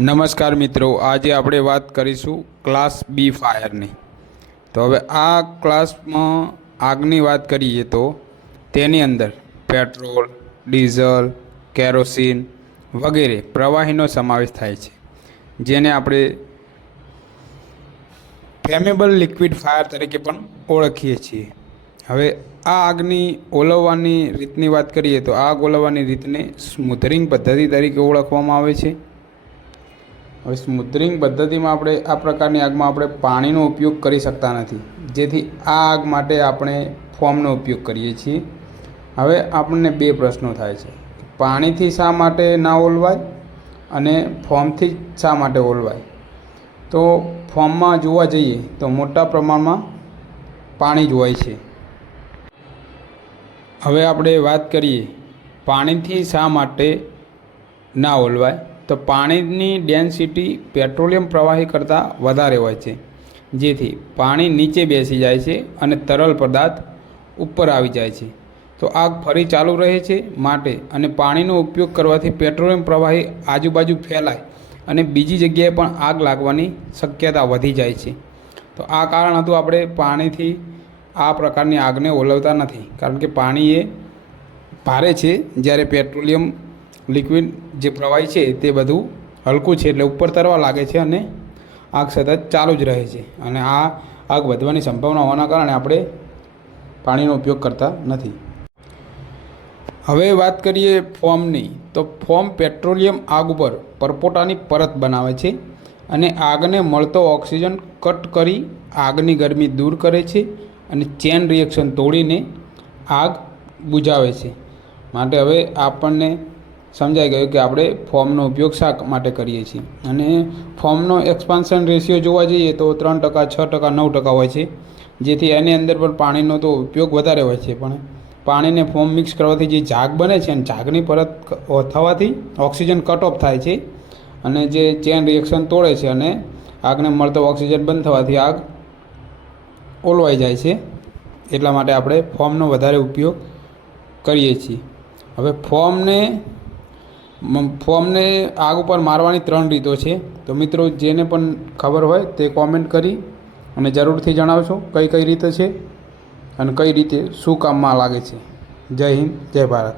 નમસ્કાર મિત્રો, આજે આપણે વાત કરીશું ક્લાસ બી ફાયરની। તો હવે આ ક્લાસમાં આગની વાત કરીએ તો તેની અંદર પેટ્રોલ, ડીઝલ, કેરોસીન વગેરે પ્રવાહીનો સમાવેશ થાય છે, જેને આપણે ફ્લેમેબલ લિક્વિડ ફાયર તરીકે પણ ઓળખીએ છીએ। હવે આ આગની ઓલવવાની રીતની વાત કરીએ તો આગ ઓલવવાની રીતને સ્મૂથરિંગ પદ્ધતિ તરીકે ઓળખવામાં આવે છે। હવે સ્મૂથરિંગ પદ્ધતિમાં આપણે આ પ્રકારની આગમાં આપણે પાણીનો ઉપયોગ કરી શકતા નથી, જેથી આ આગ માટે આપણે ફોમનો ઉપયોગ કરીએ છીએ। હવે આપણને બે પ્રશ્નો થાય છે, પાણીથી શા માટે ના ઓલવાય અને ફોમથી શા માટે ઓલવાય? તો ફોમમાં જોવા જઈએ તો મોટા પ્રમાણમાં પાણી જ હોય છે। હવે આપણે વાત કરીએ પાણીથી શા માટે ના ઓલવાય, તો પાણીની ડેન્સિટી પેટ્રોલિયમ પ્રવાહી કરતાં વધારે હોય છે, જેથી પાણી નીચે બેસી જાય છે અને તરલ પદાર્થ ઉપર આવી જાય છે, તો આગ ફરી ચાલુ રહે છે માટે અને પાણીનો ઉપયોગ કરવાથી પેટ્રોલિયમ પ્રવાહી આજુબાજુ ફેલાય અને બીજી જગ્યાએ પણ આગ લાગવાની શક્યતા વધી જાય છે। તો આ કારણ હતું આપણે પાણીથી આ પ્રકારની આગને ઓલવતા નથી, કારણ કે પાણી એ ભારે છે, જ્યારે પેટ્રોલિયમ લિક્વિડ જે પ્રવાહી છે તે બધું હલકું છે, એટલે ઉપર તરવા લાગે છે અને આગ સતત ચાલુ જ રહે છે, અને આ આગ વધવાની સંભાવના હોવાના કારણે આપણે પાણીનો ઉપયોગ કરતા નથી। હવે વાત કરીએ ફોમની, તો ફોમ પેટ્રોલિયમ આગ ઉપર પરપોટાની પરત બનાવે છે અને આગને મળતો ઓક્સિજન કટ કરી આગની ગરમી દૂર કરે છે અને ચેન રિએક્શન તોડીને આગ બુઝાવે છે। માટે હવે આપણને સમજાઈ ગયું કે આપણે ફોમનો ઉપયોગ શા માટે કરીએ છીએ। અને ફોમનો એક્સપાન્શન રેશિયો જોવા જઈએ તો 3%, 6%, 9% હોય છે, જેથી એની અંદર પણ પાણીનો તો ઉપયોગ વધારે હોય છે, પણ પાણીને ફોમ મિક્સ કરવાથી જે ઝાગ બને છે અને ઝાગની પરત થવાથી ઓક્સિજન કટ ઓફ થાય છે અને જે ચેન રિએક્શન તોડે છે અને આગને મળતો ઓક્સિજન બંધ થવાથી આગ ઓલવાઈ જાય છે, એટલા માટે આપણે ફોમનો વધારે ઉપયોગ કરીએ છીએ। હવે ફોમને આગ ઉપર મારવાની 3 રીતો છે, તો મિત્રો જેને પણ ખબર હોય તે કોમેન્ટ કરી અને જરૂરથી જણાવશો કઈ કઈ રીતે છે અને કઈ રીતે શું કામમાં લાગે છે। જય હિન્દ, જય ભારત।